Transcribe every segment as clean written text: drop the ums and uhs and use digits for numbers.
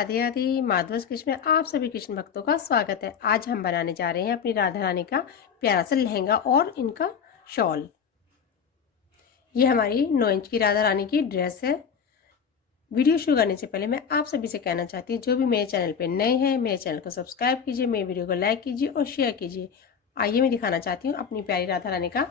Radhe Radhe. माधवस kitchen में आप सभी कृष्ण भक्तों का स्वागत है। आज हम बनाने जा रहे हैं अपनी राधा रानी का प्यारा सा लहंगा और इनका शॉल। ये हमारी 9 इंच की राधा रानी की ड्रेस है। वीडियो शुरू करने से पहले मैं आप सभी से कहना चाहती हूँ, जो भी मेरे चैनल पे नए हैं मेरे चैनल को सब्सक्राइब कीजिए, मेरे वीडियो को लाइक कीजिए और शेयर कीजिए। आइए मैं दिखाना चाहती हूँ अपनी प्यारी राधा रानी का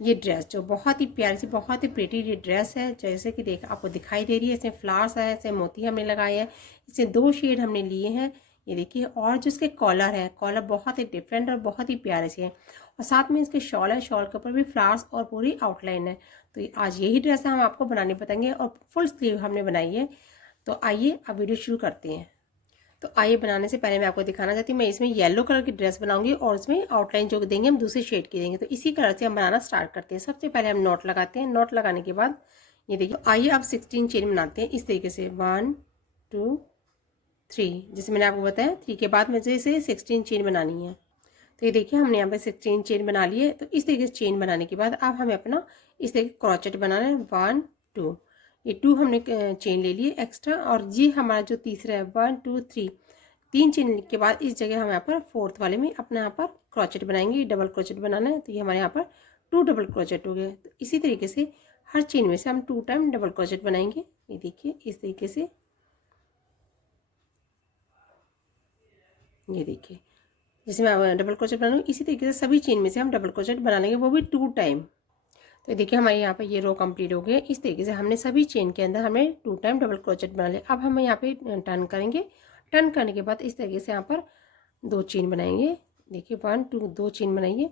ये ड्रेस, जो बहुत ही प्यारी सी बहुत ही प्रीटी ये ड्रेस है। जैसे कि देख आपको दिखाई दे रही है, इसमें फ्लावर्स है, इसमें मोती हमने लगाए हैं, इसमें 2 शेड हमने लिए हैं, ये देखिए। और जो इसके कॉलर है, कॉलर बहुत ही डिफरेंट और बहुत ही प्यारे से है। और साथ में इसके शॉल है, शॉल के ऊपर भी फ्लावर्स और पूरी आउटलाइन है। तो आज यही ड्रेस हम आपको बनाने बताएंगे और फुल स्लीव हमने बनाई है। तो आइए अब वीडियो शुरू करते हैं। तो आइए बनाने से पहले मैं आपको दिखाना चाहती हूँ, मैं इसमें येलो कलर की ड्रेस बनाऊंगी और इसमें आउटलाइन जो देंगे हम दूसरी शेड की देंगे। तो इसी कलर से हम बनाना स्टार्ट करते हैं। सबसे पहले हम नॉट लगाते हैं। नॉट लगाने के बाद ये देखिए, आइए अब 16 चेन बनाते हैं इस तरीके से। 1 2 3, जैसे मैंने आपको बताया 3 के बाद मुझे इसे 16 चेन बनानी है। तो ये देखिए हमने यहाँ पे 16 चेन बना ली है। तो इस तरीके से चेन बनाने के बाद अब हमें अपना इस तरीके क्रॉचेट बनाना है। 1 2, ये 2 हमने चेन ले लिए एक्स्ट्रा। और ये हमारा जो तीसरा है 1 2 3, 3 चेन के बाद इस जगह हम यहाँ पर फोर्थ वाले में अपना यहाँ पर क्रॉचेट बनाएंगे। डबल क्रॉचेट बनाना है। तो ये हमारे यहाँ पर 2 डबल क्रॉचेट हो गए। तो इसी तरीके से हर चेन में से हम 2 टाइम डबल क्रॉचेट बनाएंगे। ये देखिए इस तरीके से, ये देखिए जैसे मैं डबल क्रोचेट बना लूँ, इसी तरीके से सभी चेन में से हम डबल क्रोचेट बना लेंगे, वो भी 2 टाइम। तो देखिए हमारे यहाँ पे ये रो कंप्लीट हो गए। इस तरीके से हमने सभी चेन के अंदर हमें 2 टाइम डबल क्रोचेट बना लिया। अब हम यहाँ पे टर्न करेंगे। टर्न करने के बाद इस तरीके से यहाँ पर 2 चेन बनाएंगे। देखिए 1 2, 2 चेन बनाइए।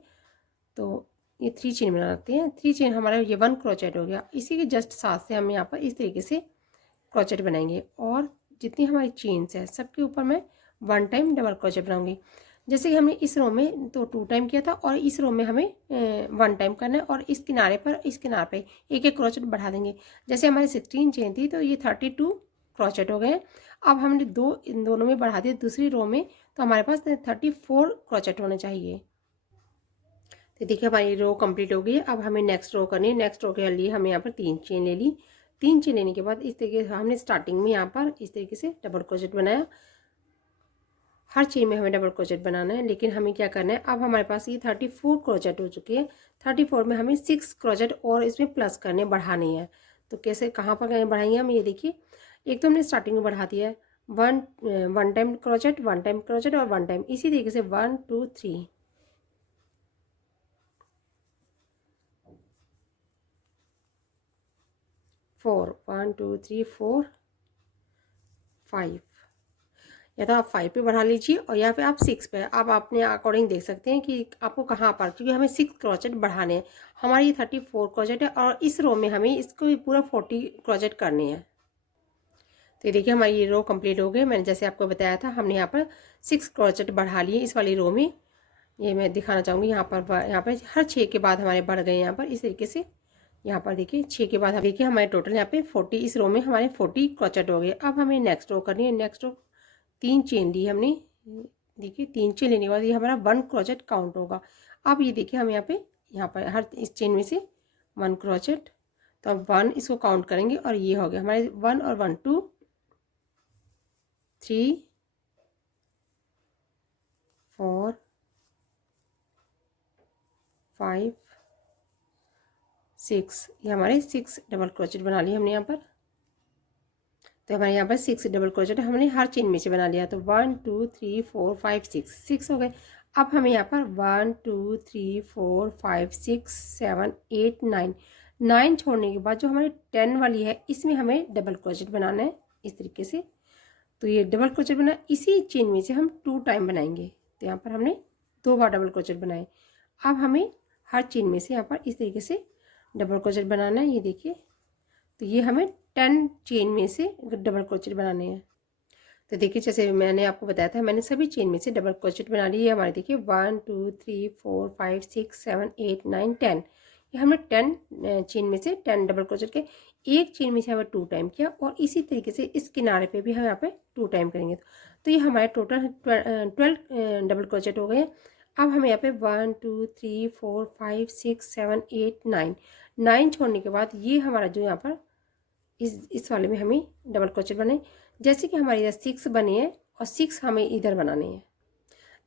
तो ये 3 चेन बनाते हैं। 3 चेन हमारा ये 1 क्रोचेट हो गया। इसी के जस्ट साथ से हम यहाँ पर इस तरीके से क्रोचेट बनाएंगे। और जितनी हमारी चेन्स है सबके ऊपर मैं 1 टाइम डबल क्रोचेट बनाऊंगी। जैसे कि हमने इस रो में तो 2 टाइम किया था और इस रो में हमें 1 टाइम करना है। और इस किनारे पर इस किनारे पे एक एक क्रोचेट बढ़ा देंगे। जैसे हमारी 16 चेन थी तो ये 32 क्रोचेट हो गए। अब हमने 2 इन दोनों में बढ़ा दिए दूसरी रो में, तो हमारे पास 34 क्रोचेट होने चाहिए। तो देखिए हमारी रो कंप्लीट हो गई। अब हमें नेक्स्ट रो करनी है। नेक्स्ट रो के लिए हमें यहाँ पर 3 चेन ले ली। 3 चेन लेने के बाद इस तरीके से हमने स्टार्टिंग में यहाँ पर इस तरीके से डबल क्रोचेट बनाया। हर चेन में हमें डबल क्रोचेट बनाना है। लेकिन हमें क्या करना है, अब हमारे पास ये 34 क्रोचेट हो चुके हैं। 34 में हमें 6 क्रोचेट और इसमें प्लस करने बढ़ाने हैं। तो कैसे कहाँ पर बढ़ाएंगे हम, ये देखिए। एक तो हमने स्टार्टिंग में बढ़ा दिया है 1 टाइम क्रोचेट, 1 टाइम क्रोचेट और 1 टाइम। इसी तरीके से 1 2 3, 4, 1 2 3 4 5, या तो आप 5 पे बढ़ा लीजिए और या फिर आप 6 पे। आप अपने अकॉर्डिंग देख सकते हैं कि आपको कहाँ पर, क्योंकि हमें 6 क्रोचेट बढ़ाने हैं। हमारी 34 क्रोचेट है और इस रो में हमें इसको पूरा 40 क्रोचेट करने हैं। तो ये देखिए हमारी ये रो कंप्लीट हो गई। मैंने जैसे आपको बताया था हमने यहाँ पर 6 क्रोचेट बढ़ा लिए इस वाली रो में। ये मैं दिखाना चाहूँगी। यहाँ पर हर 6 के बाद हमारे बढ़ गए। यहाँ पर इस तरीके से यहाँ पर देखिए 6 के बाद हम देखिए हमारे टोटल यहाँ पे 40, इस रो में हमारे 40 क्रोचेट हो गए। अब हमें नेक्स्ट रो करनी है। नेक्स्ट रो 3 चेन ली हमने। देखिए 3 चेन लेने के बाद ये हमारा 1 क्रोचेट काउंट होगा। अब ये देखिए हम यहाँ पर हर इस चेन में से 1 क्रोचेट, तो अब 1 इसको काउंट करेंगे और ये हो गया हमारे 1 और 1 2 3 4 5 6, ये हमारे 6 डबल क्रोचेट बना लिए हमने यहाँ पर। तो हमारे यहाँ पर 6 डबल क्रोचेट हमने हर चेन में से बना लिया। तो 1 2 3 4 5 6 हो गए। अब हमें यहाँ पर 1 2 3 4 5 6 7 8 9, 9 छोड़ने के बाद जो हमारी 10 वाली है इसमें हमें डबल क्रोचेट बनाना है इस तरीके से। तो ये डबल क्रोचेट बना, इसी चेन में से हम 2 टाइम बनाएंगे। तो यहाँ पर हमने 2 बार डबल क्रोचेट बनाए। अब हमें हर चेन में से यहाँ पर इस तरीके से डबल क्रोचेट बनाना है। ये देखिए, तो ये हमें 10 चेन में से डबल क्रोचेट बनाने हैं। तो देखिए जैसे मैंने आपको बताया था, मैंने सभी चेन में से डबल क्रोचेट बना लिए। हमारे देखिए 1 2 3 4 5 6 7 8 9 10, ये हमने 10 चेन में से 10 डबल क्रोचेट के। एक चेन में से हमें 2 टाइम किया और इसी तरीके से इस किनारे पे भी हम यहाँ पे 2 टाइम करेंगे। तो ये हमारे टोटल 12 डबल क्रोचेट हो गए। अब हमें यहाँ पे 1 2 3 4 5 6 7 8 9, 9 छोड़ने के बाद ये हमारा जो यहाँ पर इस वाले में हमें डबल क्रोचेट बनाए। जैसे कि हमारे इधर 6 बने हैं और 6 हमें इधर बनाने हैं।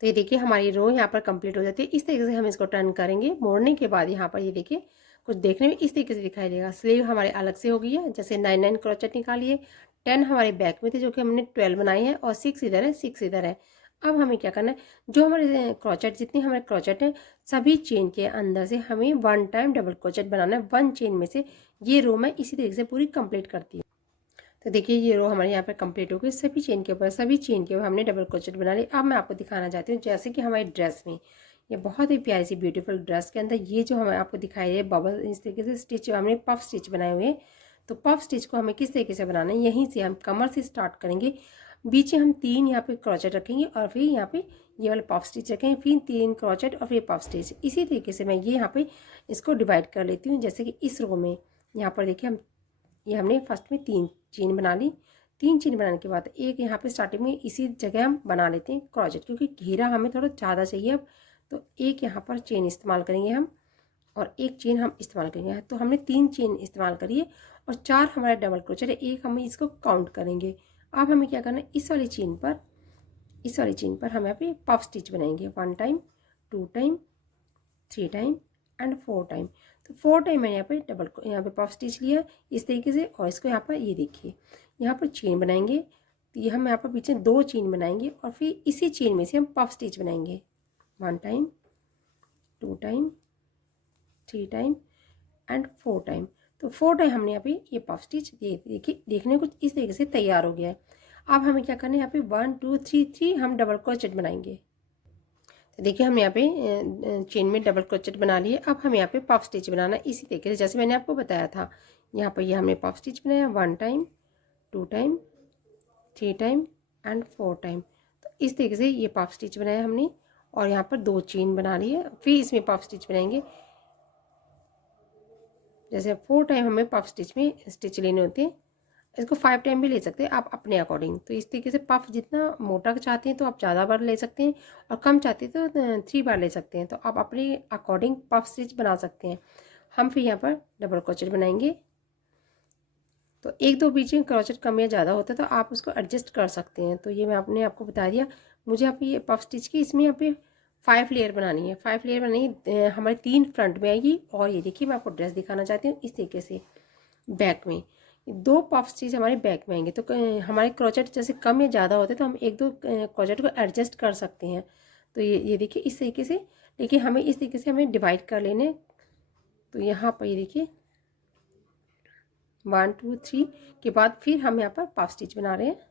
तो ये देखिए हमारी रो यहाँ पर कंप्लीट हो जाती है। इस तरीके से हम इसको टर्न करेंगे। मोड़ने के बाद यहाँ पर ये देखिए कुछ देखने में इस तरीके से दिखाई देगा। स्लीव हमारे अलग से हो गई है। जैसे 9 क्रोचेट निकालिए। 10 हमारे बैक में थे जो कि हमने 12 बनाए हैं और 6 इधर है, 6 इधर है। अब हमें क्या करना है, जो हमारे क्रोचेट जितनी हमारे क्रोचेट हैं सभी चेन के अंदर से हमें 1 टाइम डबल क्रोचेट बनाना है। 1 चेन में से ये रो मैं इसी तरीके से पूरी कंप्लीट करती हूँ। तो देखिए ये रो हमारे यहाँ पे कंप्लीट हो गई। सभी चेन के ऊपर हमने डबल क्रोचेट बना ली। अब मैं आपको दिखाना चाहती हूँ जैसे कि हमारी ड्रेस में ये बहुत ही प्यारी सी ब्यूटीफुल ड्रेस के अंदर ये जो हमें आपको दिखाई दे बबल इस तरीके से स्टिच हमने पफ स्टिच बनाए हुए हैं। तो पफ स्टिच को हमें किस तरीके से बनाना है, यहीं से हम कमर से स्टार्ट करेंगे। बीच में हम 3 यहाँ पे क्रोचेट रखेंगे और फिर यहाँ पे ये वाले पफ स्टिच रखेंगे, फिर 3 क्रोचेट और फिर पफ स्टिच। इसी तरीके से मैं ये यहाँ पे इसको डिवाइड कर लेती हूँ। जैसे कि इस रो में यहाँ पर देखिए ये हमने फर्स्ट में 3 चेन बना ली। 3 चेन बनाने के बाद एक यहाँ पे स्टार्टिंग में इसी जगह हम बना लेते हैं क्रोचेट, क्योंकि घेरा हमें थोड़ा ज़्यादा चाहिए अब। तो एक यहाँ पर चेन इस्तेमाल करेंगे हम और एक चेन हम इस्तेमाल करेंगे। तो हमने 3 चेन इस्तेमाल करिए और 4 हमारा डबल क्रोचेट है, एक हम इसको काउंट करेंगे। अब हमें क्या करना है, इस वाली चेन पर हम यहाँ पे पफ स्टिच बनाएंगे। 1 time, 2 time, 3 time and 4 time. तो 4 टाइम मैंने यहाँ पे पफ स्टिच लिया इस तरीके से। और इसको यहाँ पर ये देखिए यहाँ पर चेन बनाएंगे। तो ये हम यहाँ पर पीछे 2 चेन बनाएंगे और फिर इसी चेन में से हम पफ स्टिच बनाएंगे। 1 time, 2 time, 3 time and 4 time. तो 4 टाइम हमने यहाँ पे ये पफ स्टिच देखिए देखने कुछ इस तरीके से तैयार हो गया है। अब हमें क्या करना है, यहाँ पे 1 2 3 हम डबल क्रोचेट बनाएंगे। तो देखिए हम यहाँ पे चेन में डबल क्रोचेट बना लिए। अब हम यहाँ पे पफ स्टिच बनाना इसी तरीके से जैसे मैंने आपको बताया था। यहाँ पर ये हमने पफ स्टिच बनाया 1 time, 2 time, 3 time and 4 time. तो इस तरीके से ये पफ स्टिच बनाया हमने और यहाँ पर 2 चेन बना लिए। फिर इसमें पफ स्टिच बनाएंगे। जैसे 4 टाइम हमें पफ स्टिच में स्टिच लेने होते हैं। इसको 5 टाइम भी ले सकते हैं आप अपने अकॉर्डिंग। तो इस तरीके से पफ जितना मोटा चाहते हैं तो आप ज़्यादा बार ले सकते हैं और कम चाहते हैं तो 3 बार ले सकते हैं। तो आप अपने अकॉर्डिंग पफ स्टिच बना सकते हैं। हम फिर यहाँ पर डबल क्रोचेट बनाएंगे। तो 1-2 बीच में क्रोचेट कम या ज़्यादा होता है तो आप उसको एडजस्ट कर सकते हैं। तो ये मैं आपने आपको बता दिया। मुझे आप ये पफ स्टिच की इसमें यहाँ पे 5 लेयर बनानी है। 5 लेयर बनानी हमारी 3 फ्रंट में आएगी। और ये देखिए मैं आपको ड्रेस दिखाना चाहती हूँ इस तरीके से बैक में 2 पफ स्टिच हमारे बैक में आएंगे। तो हमारे क्रोचेट जैसे कम या ज़्यादा होते हैं तो हम 1-2 क्रोचेट को एडजस्ट कर सकते हैं। तो ये देखिए इस तरीके से, लेकिन हमें इस तरीके से हमें डिवाइड कर लेने। तो यहाँ पर ये देखिए 1 2 3 के बाद फिर हम यहाँ पर पफ स्टिच बना रहे हैं।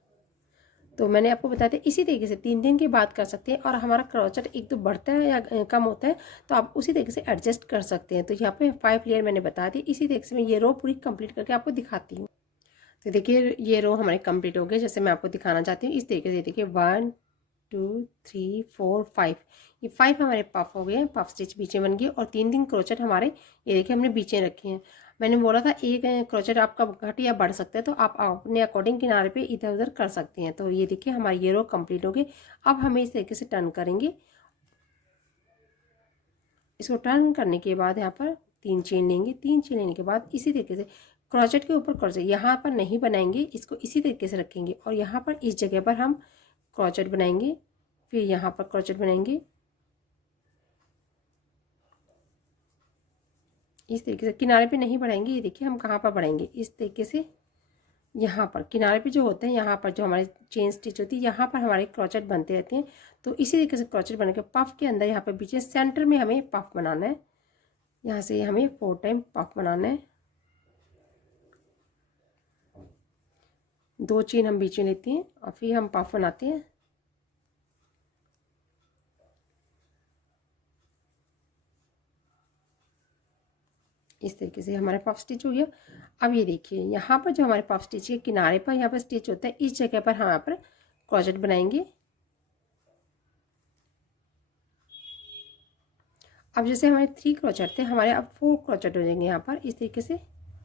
तो मैंने आपको बताया था इसी तरीके से 3 दिन के बाद कर सकते हैं। और हमारा क्रोचेट एक तो बढ़ता है या कम होता है तो आप उसी तरीके से एडजस्ट कर सकते हैं। तो यहाँ पे 5 लेयर मैंने बता दी। इसी तरीके से मैं ये रो पूरी कंप्लीट करके आपको दिखाती हूँ। तो देखिए ये रो हमारे कंप्लीट हो गए जैसे मैं आपको दिखाना चाहती हूँ इस तरीके से। देखिए 1 2 3 4 5 ये 5 हमारे पफ हो गए हैं। पफ स्टिच बीचे बन गए और 3 क्रोचेट हमारे ये देखिए हमने बीचे रखे हैं। मैंने बोला था एक क्रोचेट आपका घट या बढ़ सकता है तो आप अपने अकॉर्डिंग किनारे पे इधर उधर कर सकते हैं। तो ये देखिए हमारी ये रो कंप्लीट हो गई। अब हमें इस तरीके से टर्न करेंगे। इसको टर्न करने के बाद यहाँ पर 3 चेन लेंगे। 3 चेन लेने के बाद इसी तरीके से क्रोचेट के ऊपर क्रोचेट यहाँ पर नहीं बनाएंगे, इसको इसी तरीके से रखेंगे और यहाँ पर इस जगह पर हम क्रोचेट बनाएंगे। फिर यहाँ पर क्रोचेट बनाएंगे इस तरीके से। किनारे पे नहीं बढ़ाएंगे, ये देखिए हम कहाँ पर बढ़ाएंगे इस तरीके से। यहाँ पर किनारे पे जो होते हैं यहाँ पर जो हमारे चेन स्टिच होती है यहाँ पर हमारे क्रोचेट बनते रहते हैं। तो इसी तरीके से क्रोचेट बना के पफ के अंदर यहाँ पर बीच में सेंटर में हमें पफ बनाना है। यहाँ से हमें 4 टाइम पफ बनाना है। 2 चेन हम बीच में लेते हैं और फिर हम पफ बनाते हैं। इस तरीके से हमारे पफ स्टिच हो गया। अब ये देखिए यहाँ पर जो हमारे पफ स्टिच के किनारे पर यहाँ पर स्टिच होता है इस जगह पर हम यहाँ पर क्रोचेट बनाएंगे। अब जैसे हमारे 3 क्रोचेट थे हमारे अब 4 क्रोचेट हो जाएंगे। यहाँ पर इस तरीके से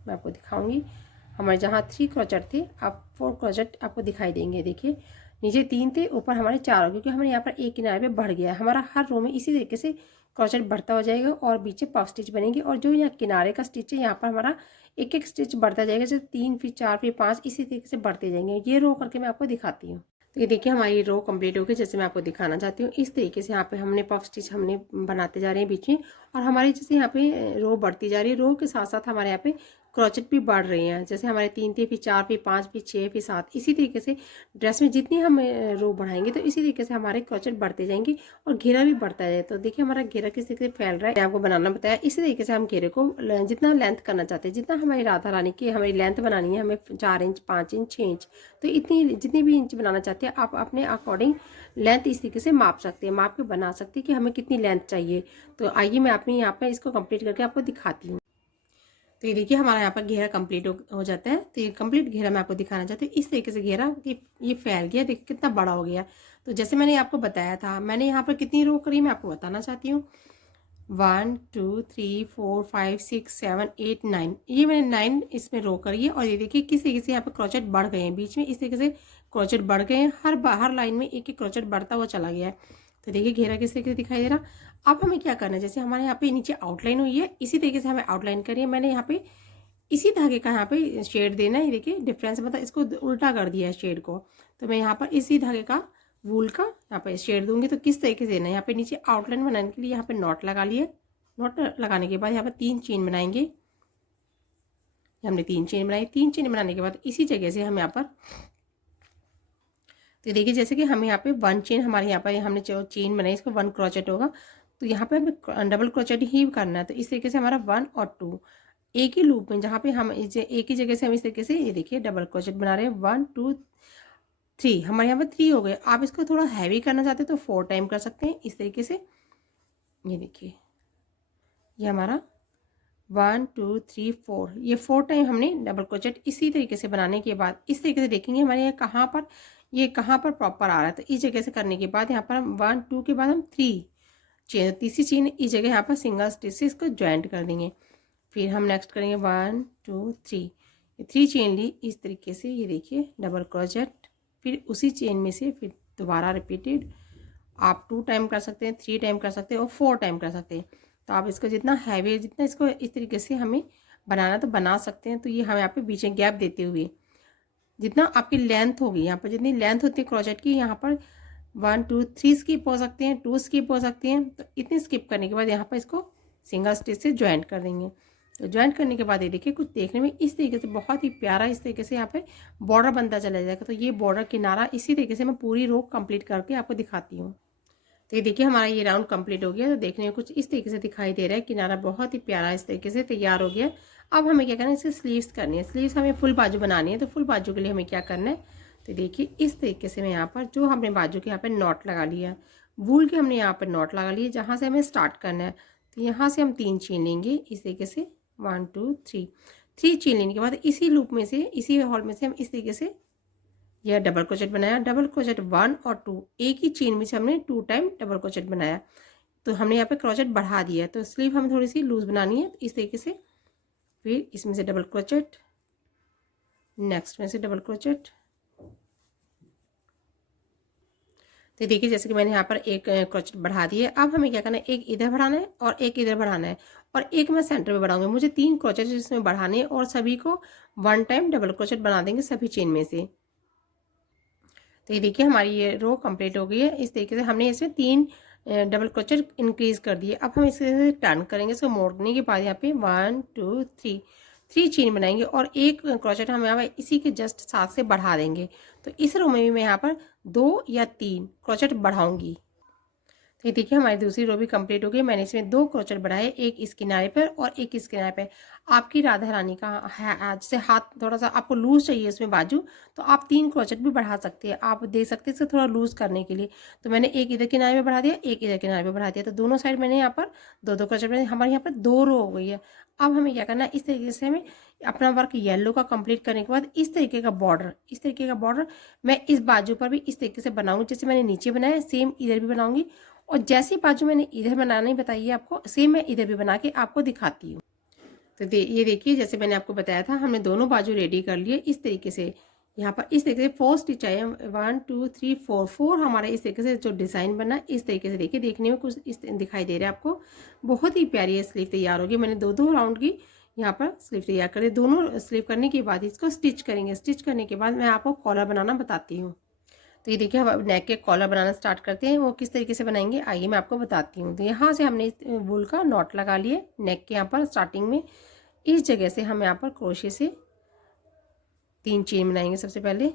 मैं आपको दिखाऊंगी। हमारे जहाँ 3 क्रोचेट थे अब 4 क्रोचेट आपको दिखाई देंगे। देखिए नीचे 3 थे ऊपर हमारे 4 हो, क्योंकि हमारे यहाँ पर एक किनारे पे बढ़ गया है। हमारा हर रो में इसी तरीके से क्रोचेट बढ़ता हो जाएगा और पीछे पफ स्टिच बनेगी। और जो यहाँ किनारे का स्टिच है यहाँ पर हमारा एक एक स्टिच बढ़ता जाएगा, जैसे 3 फिर 4 फिर 5 इसी तरीके से बढ़ते जाएंगे। ये रो करके मैं आपको दिखाती हूँ। तो ये देखिए हमारी रो कंप्लीट हो गई, जैसे मैं आपको दिखाना चाहती हूँ। इस तरीके से यहाँ पे हमने पफ स्टिच हमने बनाते जा रहे हैं बीच में, और हमारी जैसे यहाँ पे रो बढ़ती जा रही है, रो के साथ साथ हमारे यहाँ पे क्रोचेट भी बढ़ रहे हैं। जैसे हमारे 3 थे, फिर 4, फिर 5, फिर 6, फिर 7, इसी तरीके से ड्रेस में जितनी हम रो बढ़ाएंगे तो इसी तरीके से हमारे क्रोचेट बढ़ते जाएंगे और घेरा भी बढ़ता है। तो देखिए हमारा घेरा किस तरीके से फैल रहा है, मैंने आपको बनाना बताया। इसी तरीके से हम घेरे को जितना लेंथ करना चाहते हैं, जितना हमारी राधा रानी की हमारी लेंथ बनानी है, हमें 4 इंच, 5 इंच, 6 इंच, तो इतनी जितनी भी इंच बनाना चाहते हैं आप अपने अकॉर्डिंग लेंथ इस तरीके से माप सकते हैं, माप के बना सकते हैं कि हमें कितनी लेंथ चाहिए। तो आइए मैं अपनी यहाँ पर इसको कंप्लीट करके आपको दिखाती हूँ। तो ये देखिए हमारा यहाँ पर घेरा कंप्लीट हो जाता है। तो ये कंप्लीट घेरा मैं आपको दिखाना चाहती हूँ। इस तरीके से घेरा ये फैल गया, देखिए कितना बड़ा हो गया। तो जैसे मैंने आपको बताया था, मैंने यहाँ पर कितनी रो करी मैं आपको बताना चाहती हूँ। 1 2 3 4 5 6 7 8 9, ये मैंने 9 इसमें रो करी है। और ये देखिए किस तरीके से यहाँ पर क्रोचेट बढ़ गए हैं बीच में, इस तरीके से क्रोचेट बढ़ गए हैं। हर लाइन में एक एक क्रोचेट बढ़ता हुआ चला गया है। तो देखिए घेरा किस तरीके से दिखाई दे रहा। अब हमें क्या करना है, जैसे हमारे यहाँ पे नीचे आउटलाइन हुई है, इसी तरीके से हमें आउटलाइन करिए। मैंने यहाँ पे इसी धागे का यहाँ पे शेड देना है। ये देखिए डिफरेंस, मतलब इसको उल्टा कर दिया है शेड को। तो मैं यहाँ पर इसी धागे का वूल का यहाँ पे शेड दूंगी। तो किस तरीके से देना है, यहाँ पे नीचे आउटलाइन बनाने के लिए यहाँ पे नॉट लगा लिए। नॉट लगाने के बाद यहाँ पर 3 चेन बनाएंगे। हमने 3 चेन बनाई। 3 चेन बनाने के बाद इसी जगह से हम यहाँ पर, तो देखिए जैसे कि हम यहाँ पे 1 चेन, हमारे यहाँ पर हमने जो चेन बनाई इसको 1 क्रोचेट होगा। तो यहाँ पे हमें डबल क्रोचेट ही करना है। तो इस तरीके से हमारा 1 और 2 एक ही लूप में, जहाँ पे हम एक ही जगह से हम इस तरीके से ये देखिए डबल क्रोचेट बना रहे हैं। 1 2 3, हमारे यहाँ पर 3 हो गए। आप इसको थोड़ा हैवी करना चाहते हैं तो 4 टाइम कर सकते हैं इस तरीके से। ये देखिए ये हमारा 1 2 3 4, ये 4 टाइम हमने डबल क्रोचेट इसी तरीके से बनाने के बाद इस तरीके से देखेंगे हमारे यहाँ कहाँ पर प्रॉपर आ रहा है। तो इस जगह से करने के बाद यहाँ पर हम 1 2 के बाद हम 3 चेन, तीसरी चेन इस जगह यहाँ पर सिंगल स्टिच से इसको ज्वाइंट कर देंगे। फिर हम नेक्स्ट करेंगे 1 2 3, 3 चेन ली इस तरीके से। ये देखिए डबल क्रोचेट, फिर उसी चेन में से फिर दोबारा रिपीटेड। आप 2 टाइम कर सकते हैं, 3 टाइम कर सकते हैं और 4 टाइम कर सकते हैं। तो आप इसको जितना हैवी है, जितना इसको इस तरीके से हमें बनाना तो बना सकते हैं। तो ये हम यहाँ पे बीच में गैप देते हुए, जितना आपकी लेंथ होगी, यहाँ पर जितनी लेंथ होती है क्रोचेट की, यहाँ पर 1 2 3 स्किप हो सकते हैं, 2 स्किप हो सकते हैं। तो इतनी स्किप करने के बाद यहाँ पर इसको सिंगल स्टिच से ज्वाइंट कर देंगे। तो ज्वाइंट करने के बाद ये देखिए कुछ देखने में इस तरीके से बहुत ही प्यारा इस तरीके से यहाँ पे बॉर्डर बनता चला जाएगा। तो ये बॉर्डर किनारा इसी तरीके से मैं पूरी रो कंप्लीट करके आपको दिखाती हूँ। तो ये देखिए हमारा ये राउंड कंप्लीट हो गया। तो देखने में कुछ इस तरीके से दिखाई दे रहा है, किनारा बहुत ही प्यारा इस तरीके से तैयार हो गया। अब हमें क्या करना है, इसकी स्लीव्स करनी है। स्लीव्स हमें फुल बाजू बनानी है। तो फुल बाजू के लिए हमें क्या करना है, तो देखिए इस तरीके से मैं यहाँ पर जो हमने बाजू के यहाँ पर नॉट लगा लिया, वूल के हमने यहाँ पर नॉट लगा लिए, जहाँ से हमें स्टार्ट करना है। तो यहाँ से हम 3 चेन लेंगे इस तरीके से, 1 2 3 चेन लेने के बाद इसी लूप में से, इसी हॉल में से हम इस तरीके से यह डबल क्रोचेट बनाया। डबल क्रोचेट 1 और 2, एक ही चेन में से हमने 2 टाइम डबल क्रोचेट बनाया। तो हमने यहाँ पे क्रोचेट बढ़ा दिया। तो स्लीव हमें थोड़ी सी लूज बनानी है इस तरीके से। फिर इसमें से डबल क्रोचेट, नेक्स्ट में से डबल क्रोचेट। तो देखिए जैसे कि मैंने यहाँ पर एक क्रोचेट बढ़ा दिया। अब हमें क्या करना है, एक इधर बढ़ाना है और एक इधर बढ़ाना है, और एक मैं सेंटर में बढ़ाऊंगी। मुझे 3 क्रोचेट इसमें बढ़ाने हैं और सभी को 1 टाइम डबल क्रोचेट बना देंगे सभी चेन में से। तो ये देखिए हमारी ये रो कंप्लीट हो गई है। इस तरीके से हमने इसमें 3 डबल क्रोचेट इंक्रीज कर दिए। अब हम इसे टर्न करेंगे। इसको मोड़ने के बाद यहाँ पे 1 2 3 चेन बनाएंगे और एक क्रोचेट हम यहाँ पर इसी के जस्ट साथ से बढ़ा देंगे। तो इस रो में भी मैं यहाँ पर 2 या 3 क्रोचेट बढ़ाऊंगी। तो ये देखिए हमारी दूसरी रो भी कंप्लीट हो गई। मैंने इसमें 2 क्रोचेट बढ़ाए, एक इस किनारे पर और एक इस किनारे पर। आपकी राधा रानी का जैसे हाथ थोड़ा सा आपको लूज चाहिए इसमें बाजू, तो आप 3 क्रोचेट भी बढ़ा सकते हैं। आप देख सकते हैं इसे थोड़ा लूज करने के लिए। तो मैंने एक इधर किनारे में बढ़ा दिया, एक इधर किनारे में बढ़ा दिया। तो दोनों साइड मैंने यहाँ पर 2 क्रोचेट बढ़ाए। हमारे यहाँ पर 2 रो हो गई है। अब हमें क्या करना है, इस तरीके से हमें अपना वर्क येलो का कंप्लीट करने के बाद इस तरीके का बॉर्डर मैं इस बाजू पर भी इस तरीके से बनाऊंगी। जैसे मैंने नीचे बनाया सेम इधर भी बनाऊंगी, और जैसी बाजू मैंने इधर बनाना ही बताई है आपको, सेम मैं इधर भी बना के आपको दिखाती हूँ। तो ये देखिए जैसे मैंने आपको बताया था, हमने दोनों बाजू रेडी कर लिए इस तरीके से। यहाँ पर इस तरीके से 4 स्टिच आए, 1 2 3 4 हमारे इस तरीके से जो डिज़ाइन बना इस तरीके से देखिए, देखने में कुछ इस दिखाई दे रहा है आपको। बहुत ही प्यारी है स्लीव तैयार होगी। मैंने 2 राउंड की यहाँ पर स्लीव तैयार कर दी। दोनों स्लीव करने के बाद इसको स्टिच करेंगे। स्टिच करने के बाद मैं आपको कॉलर बनाना बताती हूँ। तो ये देखिए, हम नेक के कॉलर बनाना स्टार्ट करते हैं। वो किस तरीके से बनाएंगे आइए मैं आपको बताती हूँ। तो यहाँ से हमने वूल का नॉट लगा लिए नेक के यहाँ पर स्टार्टिंग में। इस जगह से हम यहाँ पर क्रोशे से 3 चेन बनाएंगे। सबसे पहले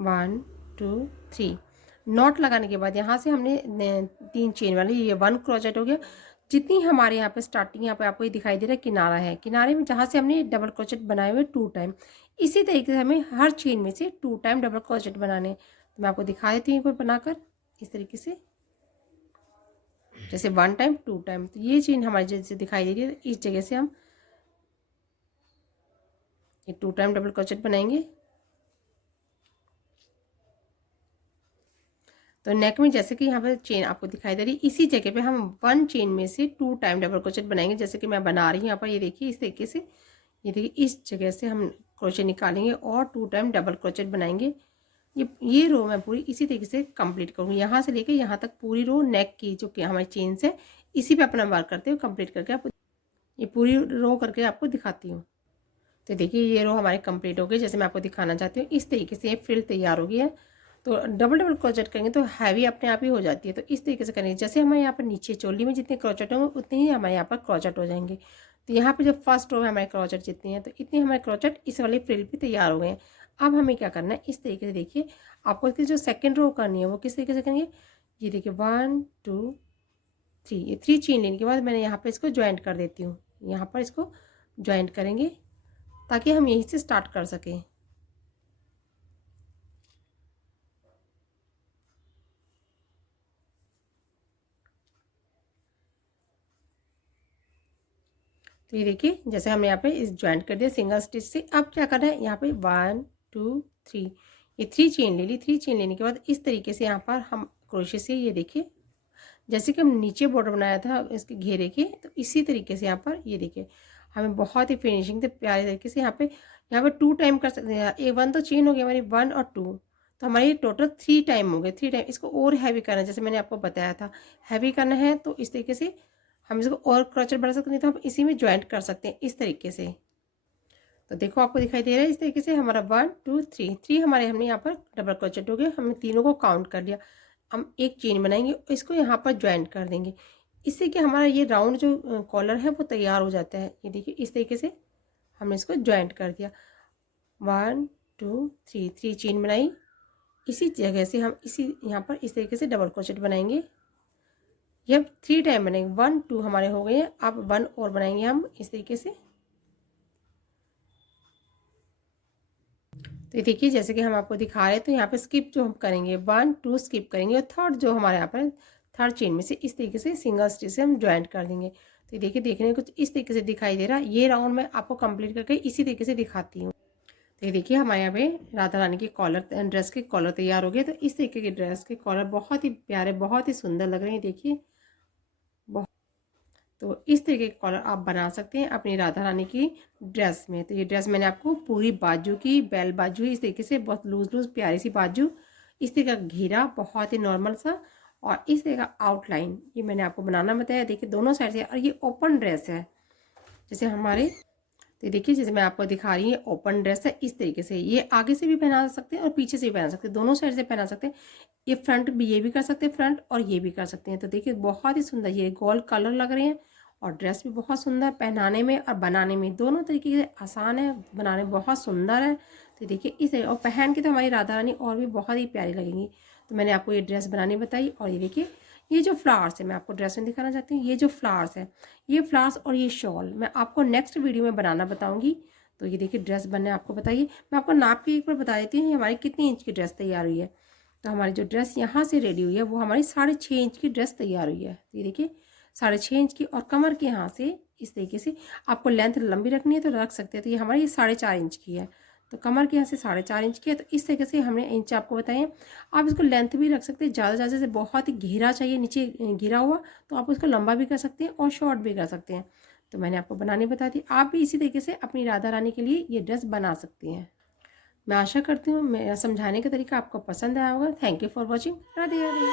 1 2 3 नॉट लगाने के बाद यहाँ से हमने 3 चेन वाले, ये 1 क्रोचेट हो गया। जितनी हमारे यहाँ पे स्टार्टिंग, यहाँ पे आपको ये दिखाई दे रहा है किनारा है, किनारे में जहाँ से हमने डबल क्रोचेट बनाए हुए 2 टाइम, इसी तरीके से हमें हर चेन में से 2 टाइम डबल क्रोचेट बनाने। तो मैं आपको दिखा देती हूँ बनाकर इस तरीके से, जैसे 1 टाइम 2 टाइम। तो ये चेन हमारी जैसे दिखाई दे रही है, इस जगह से हम ये 2 टाइम डबल क्रोचेट बनाएंगे। तो नेक में जैसे कि यहाँ पर चेन आपको दिखाई दे रही है, इसी जगह पे हम 1 चेन में से 2 टाइम डबल क्रोचेट बनाएंगे। जैसे कि मैं बना रही हूँ यहाँ पर, ये देखिए इस तरीके से, ये देखिए इस जगह से हम क्रोचेट निकालेंगे और 2 टाइम डबल क्रोचेट बनाएंगे। ये रो मैं पूरी इसी तरीके से कंप्लीट करूँगी, यहाँ से लेकर यहाँ तक पूरी रो नेक की जो कि हमारी चेन है इसी पे अपना वर्क करते हुए कंप्लीट करके आपको ये पूरी रो करके आपको दिखाती हूँ। तो देखिए ये रो हमारी कंप्लीट हो गई जैसे मैं आपको दिखाना चाहती हूँ। इस तरीके से ये फ्रिल तैयार हो गई है। तो डबल डबल क्रोचेट करेंगे तो हैवी अपने आप ही हो जाती है। तो इस तरीके से करेंगे, जैसे हमारे यहाँ पर नीचे चोली में जितने क्रोचेट होंगे उतने ही हमारे यहाँ पर क्रोचेट हो जाएंगे। तो यहाँ पर जो फर्स्ट रो है हमारे क्रोचेट जितनी है, तो इतनी हमारे क्रोचेट इस वाली फ्रिल भी तैयार हो गए हैं। अब हमें क्या करना है, इस तरीके से देखिए आपको इसकी जो सेकेंड रो करनी है वो किस तरीके से करेंगे। ये देखिए 1 2 3, ये 3 चेन लेने के बाद मैंने यहाँ पर इसको ज्वाइंट कर देती हूँ। यहाँ पर इसको ज्वाइंट करेंगे ताकि हम यहीं से स्टार्ट कर सकें। तो ये देखिए जैसे हमने यहाँ पे इस ज्वाइंट कर दिया सिंगल स्टिच से। अब क्या करना है, यहाँ पे 1 2 3, ये 3 चेन ले ली। 3 चेन लेने के बाद इस तरीके से यहाँ पर हम क्रोशे से, ये देखिए जैसे कि हम नीचे बॉर्डर बनाया था इसके घेरे के, तो इसी तरीके से यहाँ पर ये देखिए हमें बहुत ही फिनिशिंग से प्यारे तरीके से यहाँ पे 2 टाइम कर सकते हैं। ए 1 तो चेन हो गया हमारी 1 और 2, तो हमारी टोटल 3 टाइम हो गए। 3 टाइम इसको और हैवी करना है, जैसे मैंने आपको बताया था हैवी करना है तो इस तरीके से हम इसको और क्रोचेट बढ़ा सकते हैं, नहीं तो हम इसी में ज्वाइंट कर सकते हैं इस तरीके से। तो देखो आपको दिखाई दे रहा है इस तरीके से हमारा 1 2 3 हमारे हमने यहाँ पर डबल क्रोचेट हो गए। हमने तीनों को काउंट कर लिया। हम एक चेन बनाएंगे, इसको यहाँ पर ज्वाइंट कर देंगे। इससे कि हमारा ये राउंड जो कॉलर है वो तैयार हो जाता है। ये देखिए इस तरीके से हमने इसको ज्वाइंट कर दिया। 1 2 3 चेन बनाई। इसी जगह से हम इसी यहाँ पर इस तरीके से डबल क्रोचेट बनाएंगे। ये अब 3 टाइम बनेंगे। 1 2 हमारे हो गए हैं, अब 1 और बनाएंगे हम इस तरीके से। तो ये देखिए जैसे कि हम आपको दिखा रहे हैं, तो यहाँ पे स्किप जो हम करेंगे 1 2 स्किप करेंगे और थर्ड जो हमारे यहाँ पर थर्ड चेन में से इस तरीके से सिंगल स्टिच से हम ज्वाइंट कर देंगे। तो ये देखिए देखने में कुछ इस तरीके से दिखाई दे रहा है। ये राउंड मैं आपको कंप्लीट करके इसी तरीके से दिखाती हूँ। तो ये देखिए हमारे यहाँ पे राधा रानी की कॉलर ड्रेस के कॉलर तैयार हो गए। तो इस तरीके के ड्रेस के कॉलर बहुत ही प्यारे, बहुत ही सुंदर लग रहे हैं। देखिए तो इस तरीके के कॉलर आप बना सकते हैं अपनी राधा रानी की ड्रेस में। तो ये ड्रेस मैंने आपको पूरी बाजू की बेल बाजू इस तरीके से बहुत लूज लूज प्यारी सी बाजू, इस तरीके का घेरा बहुत ही नॉर्मल सा और इस तरह का आउटलाइन ये मैंने आपको बनाना बताया। देखिए दोनों साइड से, और ये ओपन ड्रेस है जैसे हमारे। तो देखिए जैसे मैं आपको दिखा रही हूँ ओपन ड्रेस है इस तरीके से। ये आगे से भी पहना सकते हैं और पीछे से भी पहना सकते हैं, दोनों साइड से पहना सकते हैं। ये फ्रंट भी, ये भी कर सकते हैं फ्रंट और ये भी कर सकते हैं। तो देखिए बहुत ही सुंदर ये गोल्ड कलर लग रहे हैं और ड्रेस भी बहुत सुंदर पहनाने में और बनाने में दोनों तरीके से आसान है, बनाने में बहुत सुंदर है। तो देखिए इस और पहन के तो हमारी राधा रानी और भी बहुत ही प्यारी लगेंगी। तो मैंने आपको ये ड्रेस बनानी बताई। और ये देखिए ये जो फ्लावर्स है मैं आपको ड्रेस में दिखाना चाहती हूँ। ये जो फ्लावर्स है, ये फ्लावर्स और ये शॉल मैं आपको नेक्स्ट वीडियो में बनाना बताऊँगी। तो ये देखिए ड्रेस बनने आपको बताइए, मैं आपको नाप के एक बार बता देती हूँ हमारी कितनी इंच की ड्रेस तैयार हुई है। तो हमारी जो ड्रेस यहाँ से रेडी हुई है वो हमारी 6.5 इंच की ड्रेस तैयार हुई है। तो ये देखिए 6.5 इंच की, और कमर के यहाँ से इस तरीके से आपको लेंथ लंबी रखनी है तो रख सकते हैं। तो ये हमारी 4.5 इंच की है, तो कमर के यहाँ से 4.5 इंच की है। तो इस तरीके से हमने इंच आपको बताए। आप इसको लेंथ भी रख सकते हैं, ज़्यादा से बहुत ही घेरा चाहिए नीचे घिरा हुआ तो आप उसको लंबा भी कर सकते हैं और शॉर्ट भी कर सकते हैं। तो मैंने आपको बनानी बता दी, आप भी इसी तरीके से अपनी राधा रानी के लिए ये ड्रेस बना सकती हैं। मैं आशा करती हूँ मेरा समझाने का तरीका आपको पसंद आया होगा। Thank you for watching. Radhe Radhe.